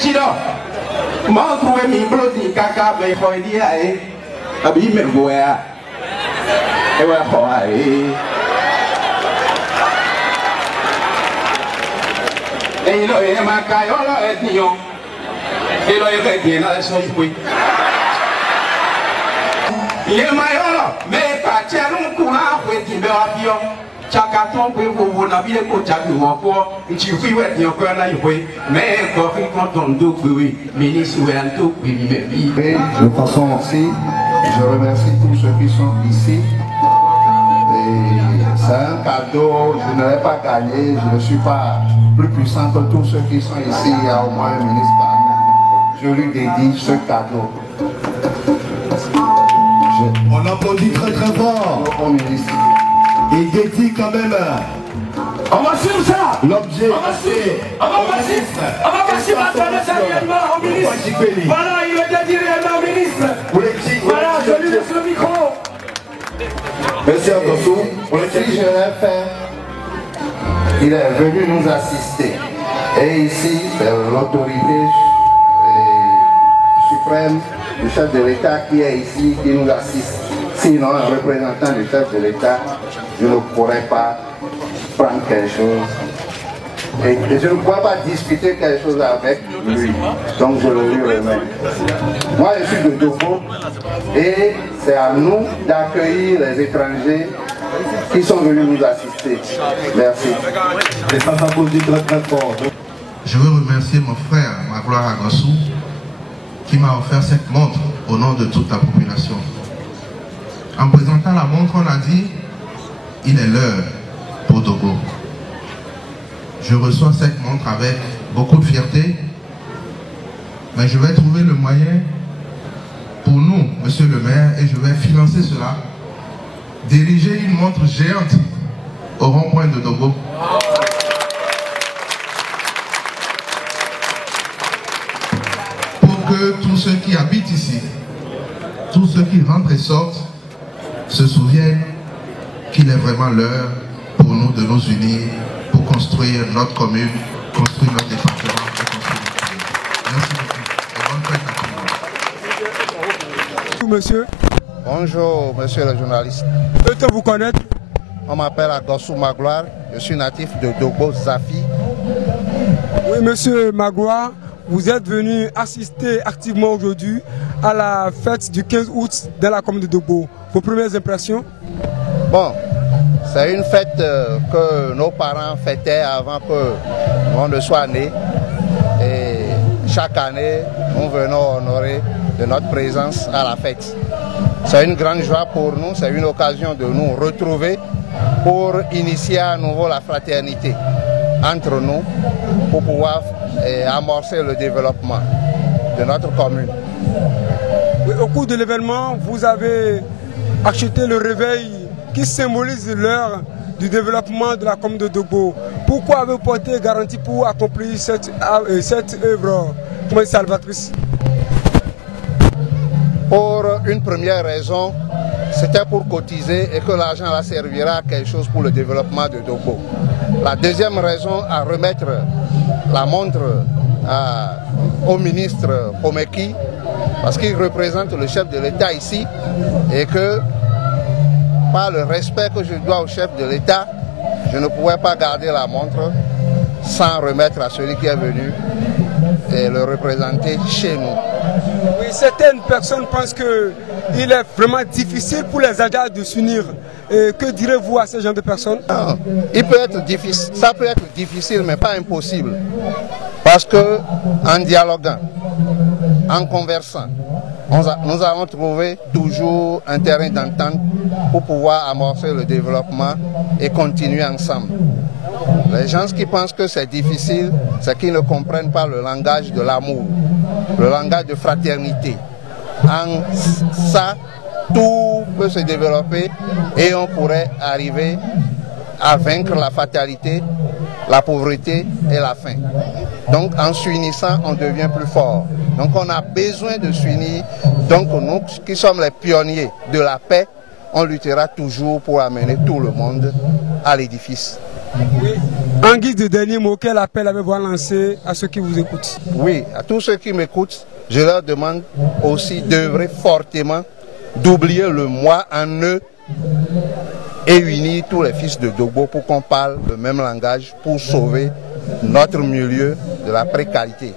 chido. Mau tuwe mi bro di kaka be khoi dia abi me goya. Ewa khoi. Lo e ma kai lo e tio. E lo e che tiene so qui. Ye ma yo me pa chenu kuna kwe ti be afio. Chaka ton pe wo na bi ko chaka wo ko nchi wi we ti ko na ywe me ko fi ko ton do gbe ministre we an to gbe mi me bi. De façon aussi, je remercie tous ceux qui sont ici. C'est un cadeau, je ne l'ai pas gagné, je ne suis pas plus puissant que tous ceux qui sont ici. Il y a au moins un ministre parmi. Je lui dédie ce cadeau. On applaudit très très fort. Au ministre. Il dédie quand même. On va suivre ça. L'objet. On va passer maintenant réellement au ministre. Voilà, il le dédie réellement au ministre. Voilà, je lui laisse le micro. Monsieur Agossou, si je l'ai fait, il est venu nous assister. Et ici, c'est l'autorité suprême du chef de l'État qui est ici, qui nous assiste. Sinon, un représentant du chef de l'État, je ne pourrais pas prendre quelque chose. Et je ne pourrais pas discuter quelque chose avec lui. Donc je le lui remets. Moi, je suis de Dogo et c'est à nous d'accueillir les étrangers qui sont venus nous assister. Merci. Et ça s'applaudit très très fort. Je veux remercier mon frère, Magloire Agossou, qui m'a offert cette montre au nom de toute la population. En présentant la montre, on a dit, il est l'heure pour Dogo. Je reçois cette montre avec beaucoup de fierté, mais je vais trouver le moyen pour nous, monsieur le maire, et je vais financer cela, diriger une montre géante au rond-point de Dogo. Pour que tous ceux qui habitent ici, tous ceux qui rentrent et sortent, se souviennent qu'il est vraiment l'heure pour nous de nous unir pour construire notre commune, construire notre département et construire notre pays. Merci beaucoup. Et bonne fête à tout le monde. Monsieur. Bonjour, monsieur le journaliste. Peut-on vous connaître? On m'appelle Agossou Magloire. Je suis natif de Dogo Zafi. Oui, monsieur Magloire, vous êtes venu assister activement aujourd'hui à la fête du 15 août dans la commune de Dogo. Vos premières impressions? Bon, c'est une fête que nos parents fêtaient avant que l'on ne soit né. Et chaque année, nous venons honorer de notre présence à la fête. C'est une grande joie pour nous, c'est une occasion de nous retrouver pour initier à nouveau la fraternité entre nous pour pouvoir amorcer le développement de notre commune. Oui, au cours de l'événement, vous avez acheté le réveil qui symbolise l'heure du développement de la commune de Dogo. Pourquoi avez-vous porté garantie pour accomplir cette œuvre salvatrice? Pour une première raison, c'était pour cotiser et que l'argent là servira à quelque chose pour le développement de Dogo. La deuxième raison, à remettre la montre au ministre Pomeki, parce qu'il représente le chef de l'État ici, et que par le respect que je dois au chef de l'État, je ne pouvais pas garder la montre sans remettre à celui qui est venu et le représenter chez nous. Oui, certaines personnes pensent qu'il est vraiment difficile pour les Adja de s'unir. Que direz-vous à ce genre de personnes? Non, il peut être difficile, ça peut être difficile, mais pas impossible. Parce qu'en dialoguant, en conversant, nous allons trouver toujours un terrain d'entente pour pouvoir amorcer le développement et continuer ensemble. Les gens qui pensent que c'est difficile, c'est qu'ils ne comprennent pas le langage de l'amour, le langage de fraternité. En ça, tout peut se développer et on pourrait arriver à vaincre la fatalité, la pauvreté et la faim. Donc en s'unissant, on devient plus fort. Donc on a besoin de s'unir. Donc nous qui sommes les pionniers de la paix, on luttera toujours pour amener tout le monde à l'édifice. Oui. En guise de dernier mot, quel appel avez-vous à lancer à ceux qui vous écoutent? Oui, à tous ceux qui m'écoutent, je leur demande aussi d'œuvrer fortement, d'oublier le moi en eux et unir tous les fils de Dogbo pour qu'on parle le même langage pour sauver notre milieu de la précarité.